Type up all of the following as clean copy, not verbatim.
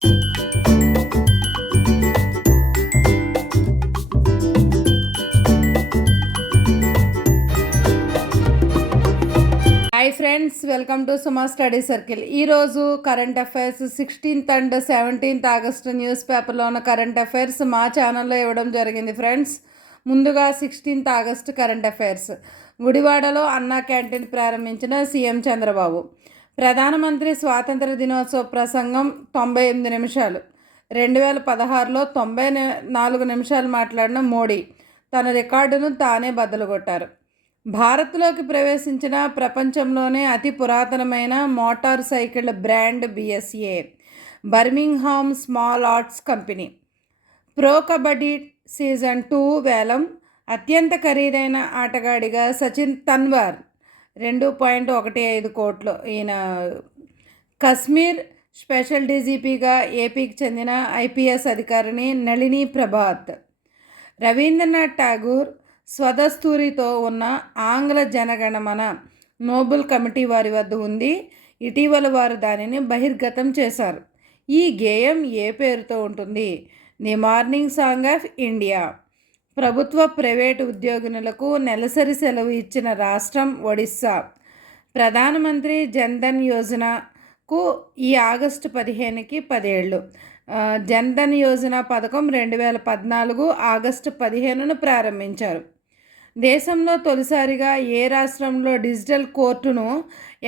Hi friends, welcome to Suma study circle. ఈరోజు current affairs 16th and 17th August news పేపర్లో ఉన్న current affairs మా ఛానల్లో ఇవ్వడం జరిగింది ఫ్రెండ్స్. ముందుగా 16th ఆగస్టు కరెంట్ అఫైర్స్. గుడివాడలో అన్నా క్యాంటీన్ ప్రారంభించిన సీఎం చంద్రబాబు. ప్రధానమంత్రి స్వాతంత్ర దినోత్సవ ప్రసంగం 98 నిమిషాలు. 2016లో 94 నిమిషాలు మాట్లాడిన మోడీ తన రికార్డును తానే బద్దలుగొట్టారు. భారత్లోకి ప్రవేశించిన ప్రపంచంలోనే అతి పురాతనమైన మోటార్ సైకిళ్ల brand BSA Birmingham small arts company. Pro kabaddi season 2 వేలం. అత్యంత ఖరీదైన ఆటగాడిగా సచిన్ తన్వార్ 2.15 కోట్లు. ఈయన కశ్మీర్ స్పెషల్ డీజీపీగా ఏపీకి చెందిన ఐపీఎస్ అధికారిని నళిని ప్రభాత్. రవీంద్రనాథ్ ఠాగూర్ స్వదస్తూరితో ఉన్న ఆంగ్ల జనగణమన నోబెల్ కమిటీ వారి వద్ద ఉంది. ఇటీవల వారు దానిని బహిర్గతం చేశారు. ఈ గేయం ఏ పేరుతో ఉంటుంది? The morning song of India. ప్రభుత్వ ప్రైవేటు ఉద్యోగులకు నెలసరి సెలవు ఇచ్చిన రాష్ట్రం ఒడిస్సా. ప్రధానమంత్రి జన్ధన్ యోజనకు ఈ ఆగస్టు 15కి 10 ఏళ్ళు. జన్ధన్ యోజన పథకం 2014 ఆగస్టు 15న ప్రారంభించారు. దేశంలో తొలిసారిగా ఏ రాష్ట్రంలో డిజిటల్ కోర్టును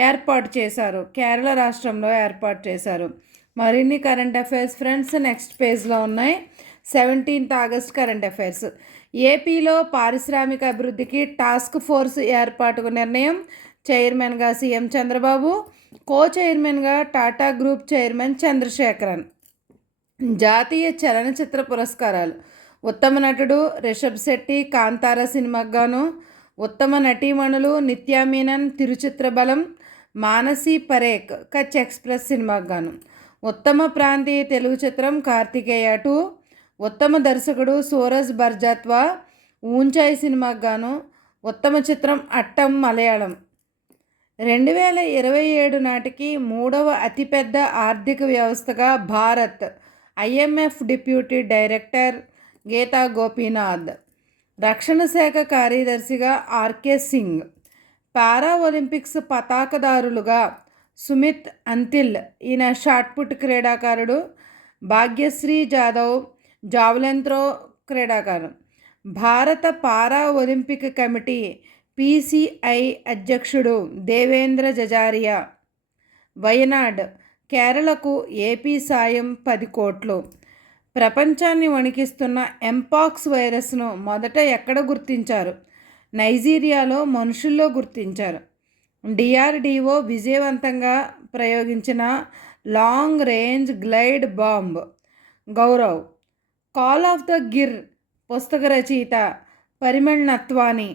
ఏర్పాటు చేశారు? కేరళ రాష్ట్రంలో ఏర్పాటు చేశారు. మరిన్ని కరెంట్ అఫైర్స్ ఫ్రెండ్స్ నెక్స్ట్ పేజ్లో ఉన్నాయి. 17th August current affairs. ఏపీలో పారిశ్రామిక అభివృద్ధికి టాస్క్ ఫోర్స్ ఏర్పాటుకు నిర్ణయం. చైర్మన్గా సీఎం చంద్రబాబు, కో చైర్మన్గా టాటా గ్రూప్ చైర్మన్ చంద్రశేఖరన్. జాతీయ చలనచిత్ర పురస్కారాలు. ఉత్తమ నటుడు రిషబ్ శెట్టి కాంతారా సినిమాకు గాను, ఉత్తమ నటీమణులు నిత్యా మీనన్ తిరుచిత్రబలం, మానసి పరేఖ్ కచ్ ఎక్స్ప్రెస్ సినిమాకు గాను, ఉత్తమ ప్రాంతీయ తెలుగు చిత్రం కార్తికేయ 2, ఉత్తమ దర్శకుడు సూరజ్ బర్జాత్వా ఊంచాయి సినిమాకు గాను, ఉత్తమ చిత్రం అట్టం మలయాళం. 2027 నాటికి 3వ అతిపెద్ద ఆర్థిక వ్యవస్థగా Bharat. IMF deputy director Gita Gopinath. రక్షణ శాఖ కార్యదర్శిగా ఆర్కే సింగ్. పారా ఒలింపిక్స్ పతాకదారులుగా సుమిత్ అంతిల్, ఈయన షాట్పుట్ క్రీడాకారుడు. భాగ్యశ్రీ జాదవ్ జావెలిన్ త్రో క్రీడాకారు. భారత పారా ఒలింపిక్ కమిటీ పీసీఐ అధ్యక్షుడు దేవేంద్ర జజారియా. వయనాడ్. కేరళకు ఏపీ సాయం 10 కోట్లు. ప్రపంచాన్ని వణికిస్తున్న ఎంపాక్స్ వైరస్ను మొదట ఎక్కడ గుర్తించారు? నైజీరియాలో మనుషుల్లో గుర్తించారు. డిఆర్డిఓ విజయవంతంగా ప్రయోగించిన long range glide bomb. Gaurav. Call of the Gir పుస్తక రచయిత పరిమళ్ నత్వానీ.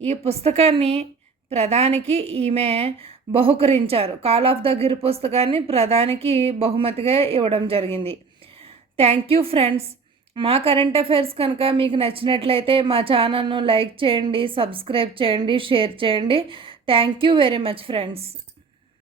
ఈ పుస్తకాన్ని ప్రధానికి ఈమె బహుకరించారు. కాల్ ఆఫ్ ద గిర్ పుస్తకాన్ని ప్రధానికి బహుమతిగా ఇవ్వడం జరిగింది. Thank you friends. మా కరెంట్ అఫైర్స్ కనుక మీకు నచ్చినట్లయితే మా ఛానల్ను లైక్ చేయండి, సబ్స్క్రైబ్ చేయండి, షేర్ చేయండి. Thank you very much friends.